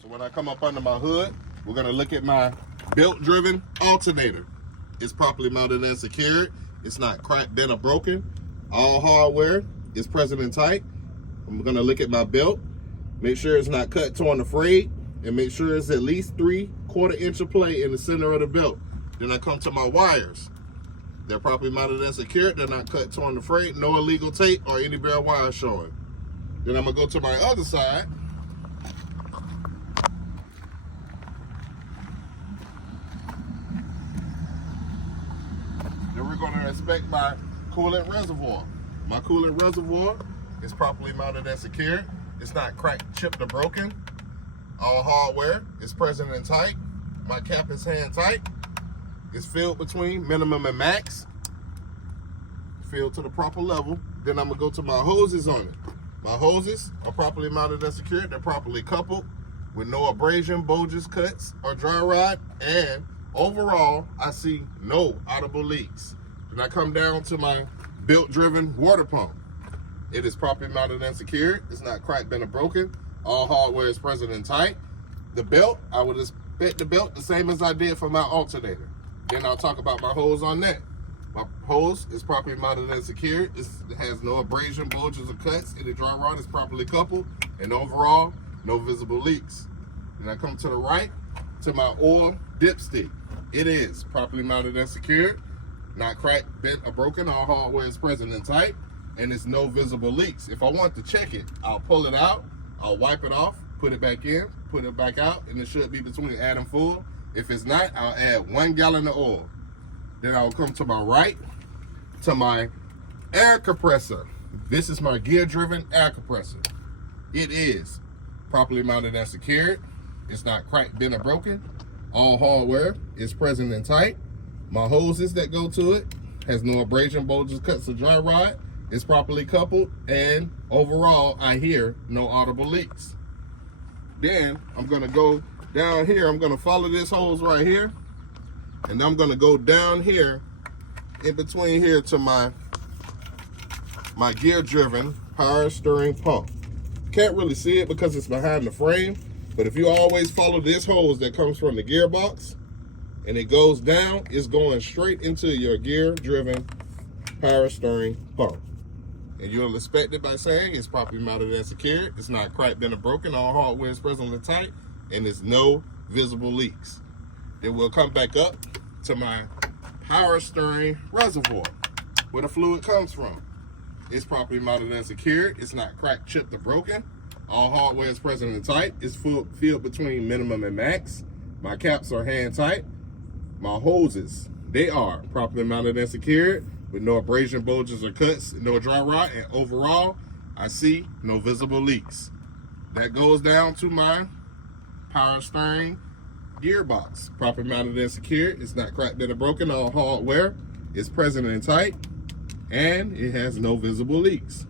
So when I come up under my hood, we're gonna look at my belt-driven alternator. It's properly mounted and secured. It's not cracked, bent, or broken. All hardware is present and tight. I'm gonna look at my belt, make sure it's not cut, torn, or frayed, and make sure it's at least 3/4 inch of play in the center of the belt. Then I come to my wires. They're properly mounted and secured. They're not cut, torn, or frayed. No illegal tape or any bare wire showing. Then I'm gonna go to my other side. Then we're gonna inspect my coolant reservoir. My coolant reservoir is properly mounted and secured. It's not cracked, chipped, or broken. All hardware is present and tight. My cap is hand tight. It's filled between minimum and max. Filled to the proper level. Then I'm gonna go to my hoses on it. My hoses are properly mounted and secured. They're properly coupled with no abrasion, bulges, cuts, or dry rot. And overall, I see no audible leaks. Then I come down to my belt-driven water pump. It is properly mounted and secured. It's not cracked, bent, or broken. All hardware is present and tight. The belt, I would inspect the belt the same as I did for my alternator. Then I'll talk about my hose on that. My hose is properly mounted and secured. It has no abrasion, bulges, or cuts. And the dry rod is properly coupled. And overall, no visible leaks. Then I come to the right to my oil dipstick. It is properly mounted and secured. Not cracked, bent, or broken. All hardware is present and tight. And there's no visible leaks. If I want to check it, I'll pull it out. I'll wipe it off, put it back in, put it back out, and it should be between add and full. If it's not, I'll add 1 gallon of oil. Then I'll come to my right to my air compressor. This is my gear-driven air compressor. It is properly mounted and secured. It's not cracked, bent, or broken. All hardware is present and tight. My hoses that go to it has no abrasion, bulges, cuts, or dry rot. It's properly coupled, and overall, I hear no audible leaks. Then I'm gonna go down here. I'm gonna follow this hose right here, and I'm gonna go down here, in between here to my gear-driven power steering pump. Can't really see it because it's behind the frame, but if you always follow this hose that comes from the gearbox, and it goes down, it's going straight into your gear-driven power steering pump. And you'll inspect it by saying it's properly mounted and secured. It's not cracked, bent, or broken. All hardware is present and tight, and there's no visible leaks. Then we'll come back up to my power steering reservoir, where the fluid comes from. It's properly mounted and secured. It's not cracked, chipped, or broken. All hardware is present and tight. It's filled between minimum and max. My caps are hand tight. My hoses, they are properly mounted and secured, with no abrasion, bulges, or cuts, no dry rot, and overall, I see no visible leaks. That goes down to my power steering gearbox, properly mounted and secured. It's not cracked, bent, or broken. All hardware is present and tight, and it has no visible leaks.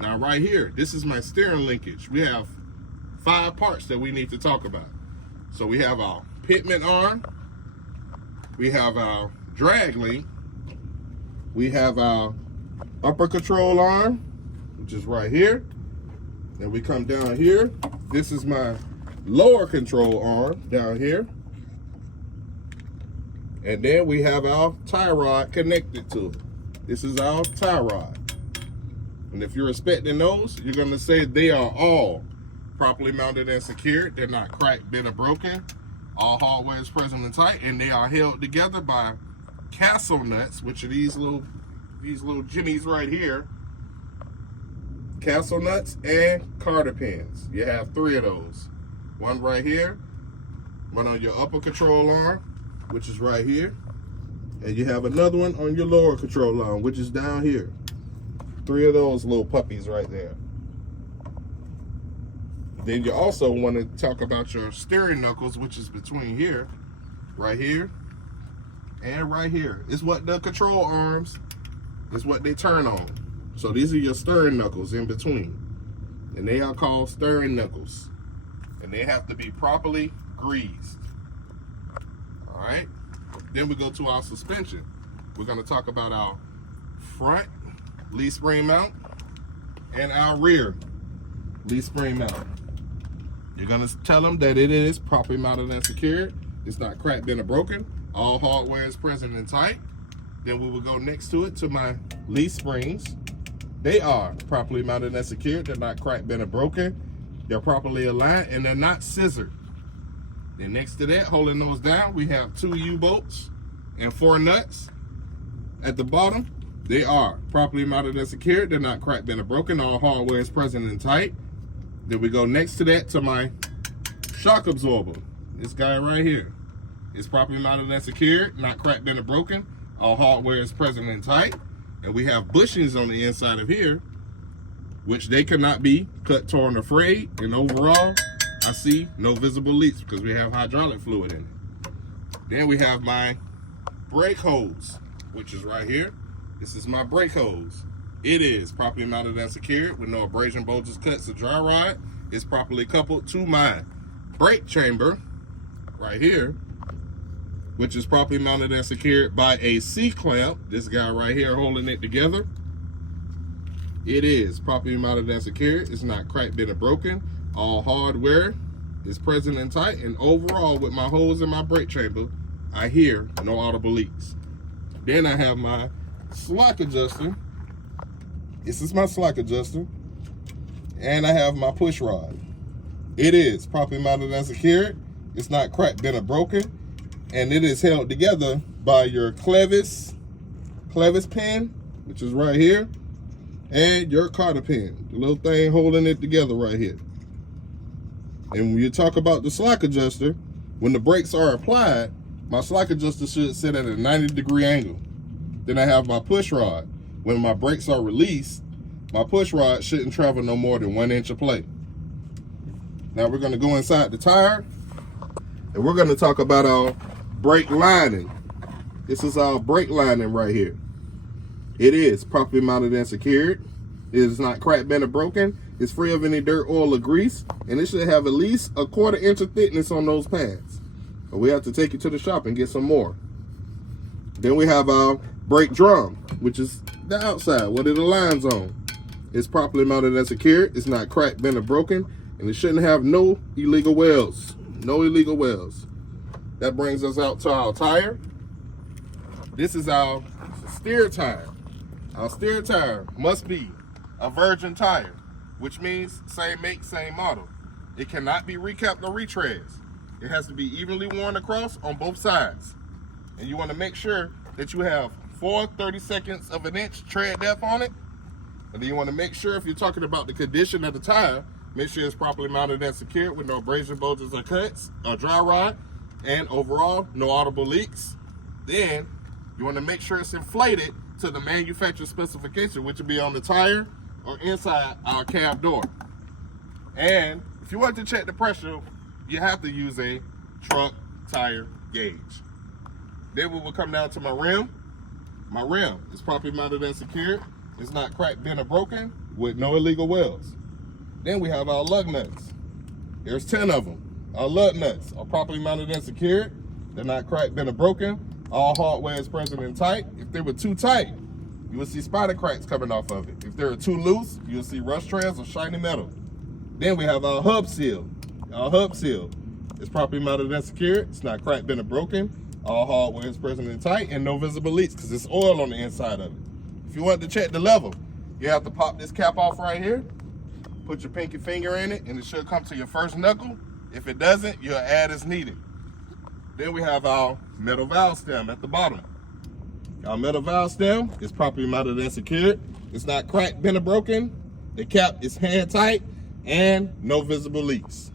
Now right here, this is my steering linkage. We have 5 parts that we need to talk about. So we have our pitman arm, we have our drag link, we have our upper control arm, which is right here. Then we come down here. This is my lower control arm down here. And then we have our tie rod connected to it. This is our tie rod. And if you're inspecting those, you're gonna say they are all properly mounted and secured. They're not cracked, bent, or broken. All hardware is present and tight, and they are held together by castle nuts, which are these little jimmies right here. Castle nuts and Carter pins. You have 3 of those. One right here, one on your upper control arm, which is right here, and you have another one on your lower control arm, which is down here. 3 of those little puppies right there. Then you also want to talk about your steering knuckles, which is between here, right here, and right here. It's what the control arms is what they turn on. So these are your steering knuckles in between, and they are called steering knuckles, and they have to be properly greased. All right. Then we go to our suspension. We're going to talk about our front leaf spring mount and our rear leaf spring mount. You're gonna tell them that it is properly mounted and secured. It's not cracked, bent, or broken. All hardware is present and tight. Then we will go next to it to my leaf springs. They are properly mounted and secured. They're not cracked, bent, or broken. They're properly aligned and they're not scissored. Then next to that, holding those down, we have 2 U-bolts and 4 nuts. At the bottom, they are properly mounted and secured. They're not cracked, bent, or broken. All hardware is present and tight. Then we go next to that to my shock absorber. This guy right here is properly mounted and secured, not cracked, bent, or broken. All hardware is present and tight. And we have bushings on the inside of here, which they cannot be cut, torn, or frayed. And overall, I see no visible leaks because we have hydraulic fluid in it. Then we have my brake hose, which is right here. This is my brake hose. It is properly mounted and secured with no abrasion, bulges, cuts, or dry rot. It's properly coupled to my brake chamber right here, which is properly mounted and secured by a C-clamp. This guy right here holding it together. It is properly mounted and secured. It's not cracked, bent, or broken. All hardware is present and tight. And overall, with my hose and my brake chamber, I hear no audible leaks. Then I have my slack adjuster. This is my slack adjuster. And I have my push rod. It is properly mounted and secured. It's not cracked, bent, or broken. And it is held together by your clevis pin, which is right here, and your cotter pin, the little thing holding it together right here. And when you talk about the slack adjuster, when the brakes are applied, my slack adjuster should sit at a 90-degree angle. Then I have my push rod. When my brakes are released, my push rod shouldn't travel no more than 1 inch of play. Now we're gonna go inside the tire, and we're gonna talk about our brake lining. This is our brake lining right here. It is properly mounted and secured. It is not cracked, bent, or broken. It's free of any dirt, oil, or grease, and it should have at least a 1/4 inch of thickness on those pads. But we have to take it to the shop and get some more. Then we have our brake drum, which is the outside, what it aligns on. It's properly mounted and secured. It's not cracked, bent, or broken, and it shouldn't have no illegal welds. No illegal welds. That brings us out to our tire. This is our steer tire. Our steer tire must be a virgin tire, which means same make, same model. It cannot be recapped or retreads. It has to be evenly worn across on both sides. And you want to make sure that you have 4 32 of an inch tread depth on it. And then you want to make sure, if you're talking about the condition of the tire, make sure it's properly mounted and secured with no abrasion, bulges, or cuts, or dry rot. And overall, no audible leaks. Then you want to make sure it's inflated to the manufacturer specification, which will be on the tire or inside our cab door. And if you want to check the pressure, you have to use a truck tire gauge. Then we will come down to my rim. My rim is properly mounted and secured. It's not cracked, bent, or broken with no illegal welds. Then we have our lug nuts. There's 10 of them. Our lug nuts are properly mounted and secured. They're not cracked, bent, or broken. All hardware is present and tight. If they were too tight, you will see spider cracks coming off of it. If they were too loose, you will see rust trails or shiny metal. Then we have our hub seal. Our hub seal is properly mounted and secured. It's not cracked, bent, or broken. All hardware is present and tight, and no visible leaks because there's oil on the inside of it. If you want to check the level, you have to pop this cap off right here, put your pinky finger in it, and it should come to your first knuckle. If it doesn't, your add is needed. Then we have our metal valve stem at the bottom. Our metal valve stem is properly mounted and secured. It's not cracked, bent, or broken. The cap is hand tight and no visible leaks.